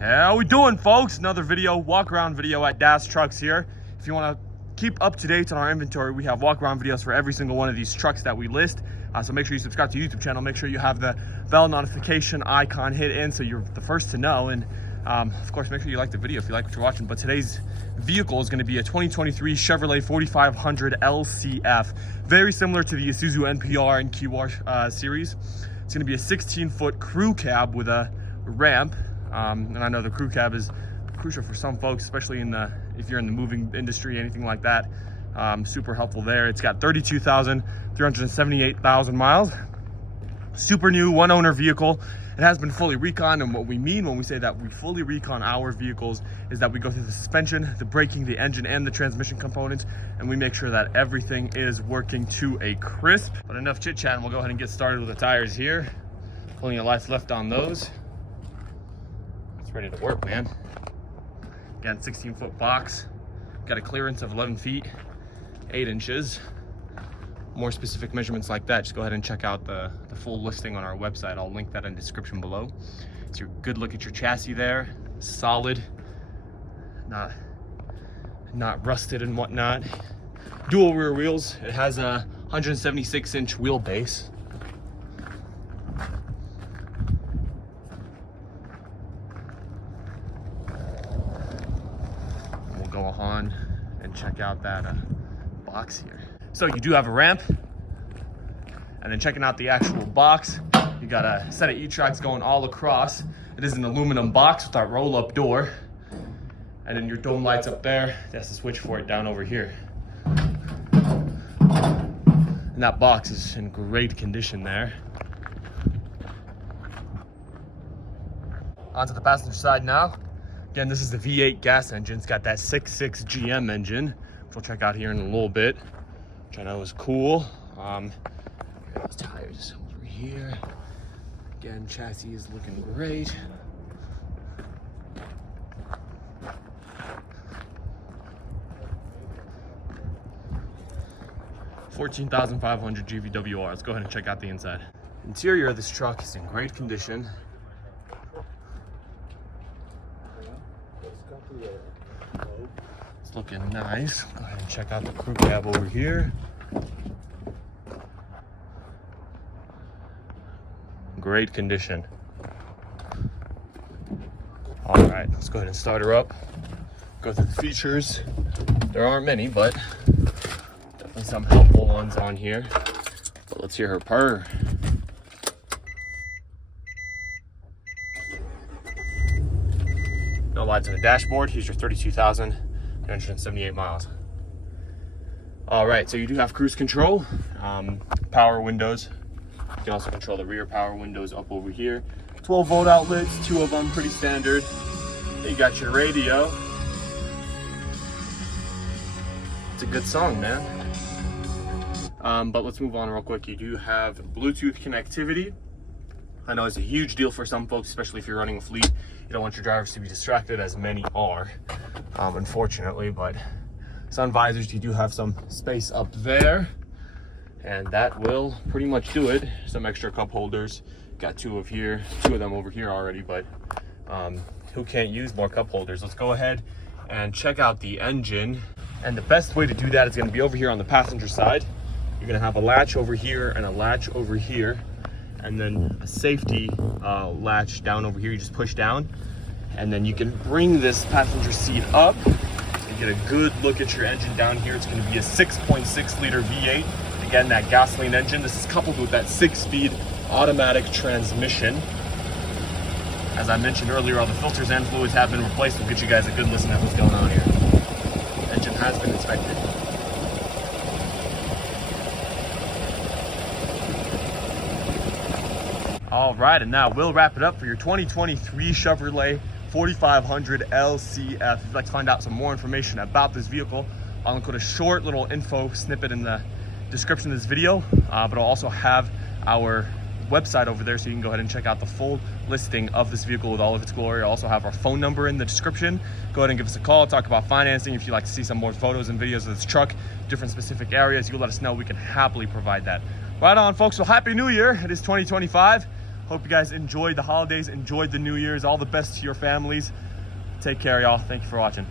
How we doing, folks? Another video, walk around video at Das Trucks here. If you want to keep up to date on our inventory, we have walk around videos for every single one of these trucks that we list. So make sure you subscribe to the YouTube channel. Make sure you have the bell notification icon hit in so you're the first to know. And of course, make sure you like the video if you like what you're watching. But today's vehicle is going to be a 2023 Chevrolet 4500 LCF. Very similar to the Isuzu NPR and Kiwa series. It's going to be a 16-foot crew cab with a ramp. And I know the crew cab is crucial for some folks, especially if you're in the moving industry, anything like that. Super helpful there. It's got 32,378,000 miles. Super new, one owner vehicle. It has been fully reconned, and what we mean when we say that we fully recon our vehicles is that we go through the suspension, the braking, the engine, and the transmission components, and we make sure that everything is working to a crisp. But enough chit chat, and we'll go ahead and get started with the tires here. Plenty of life left on those. It's ready to work, man. Again, 16-foot box. Got a clearance of 11 feet, 8 inches. More specific measurements like that, just go ahead and check out the full listing on our website. I'll link that in the description below. It's your good look at your chassis there. Solid, not rusted and whatnot. Dual rear wheels. It has a 176-inch wheelbase. We'll go on and check out that box here. So you do have a ramp, and then checking out the actual box, you got a set of E-tracks going all across. It is an aluminum box with that roll-up door, and then your dome lights up there. That's the switch for it down over here. And that box is in great condition there. Onto the passenger side now. Again, this is the V8 gas engine. It's got that 6.6 GM engine, which we'll check out here in a little bit, which I know is cool. Those tires over here. Again, chassis is looking great. $14,500 GVWR. Let's go ahead and check out the inside. Interior of this truck is in great condition. It's looking nice. Go ahead and check out the crew cab over here. Great condition. All right, let's go ahead and start her up. Go through the features. There aren't many, but definitely some helpful ones on here. But let's hear her purr. No lights on the dashboard. Here's your 32,378 miles. All right, so you do have cruise control, power windows. You can also control the rear power windows up over here. 12-volt outlets, 2 of them, pretty standard. You got your radio. It's a good song, man. But let's move on real quick. You do have Bluetooth connectivity. I know it's a huge deal for some folks, especially if you're running a fleet. You don't want your drivers to be distracted, as many are, unfortunately. But sun visors, you do have some space up there, and that will pretty much do it. Some extra cup holders. Got 2 of them over here already, but who can't use more cup holders? Let's go ahead and check out the engine. And the best way to do that is going to be over here on the passenger side. You're going to have a latch over here and a latch over here, and then a safety latch down over here. You just push down, and then you can bring this passenger seat up and get a good look at your engine down here. It's going to be a 6.6 liter V8. Again, that gasoline engine. This is coupled with that 6-speed automatic transmission. As I mentioned earlier, all the filters and fluids have been replaced. We'll get you guys a good listen at what's going on here. The engine has been inspected. All right, and now we'll wrap it up for your 2023 Chevrolet 4500 LCF. If you'd like to find out some more information about this vehicle, I'll include a short little info snippet in the description of this video, but I'll also have our website over there, so you can go ahead and check out the full listing of this vehicle with all of its glory. I'll also have our phone number in the description. Go ahead and give us a call, talk about financing. If you'd like to see some more photos and videos of this truck, different specific areas, you let us know. We can happily provide that. Right on, folks. Well, Happy New Year. It is 2025. Hope you guys enjoyed the holidays, enjoyed the New Year's. All the best to your families. Take care, y'all. Thank you for watching.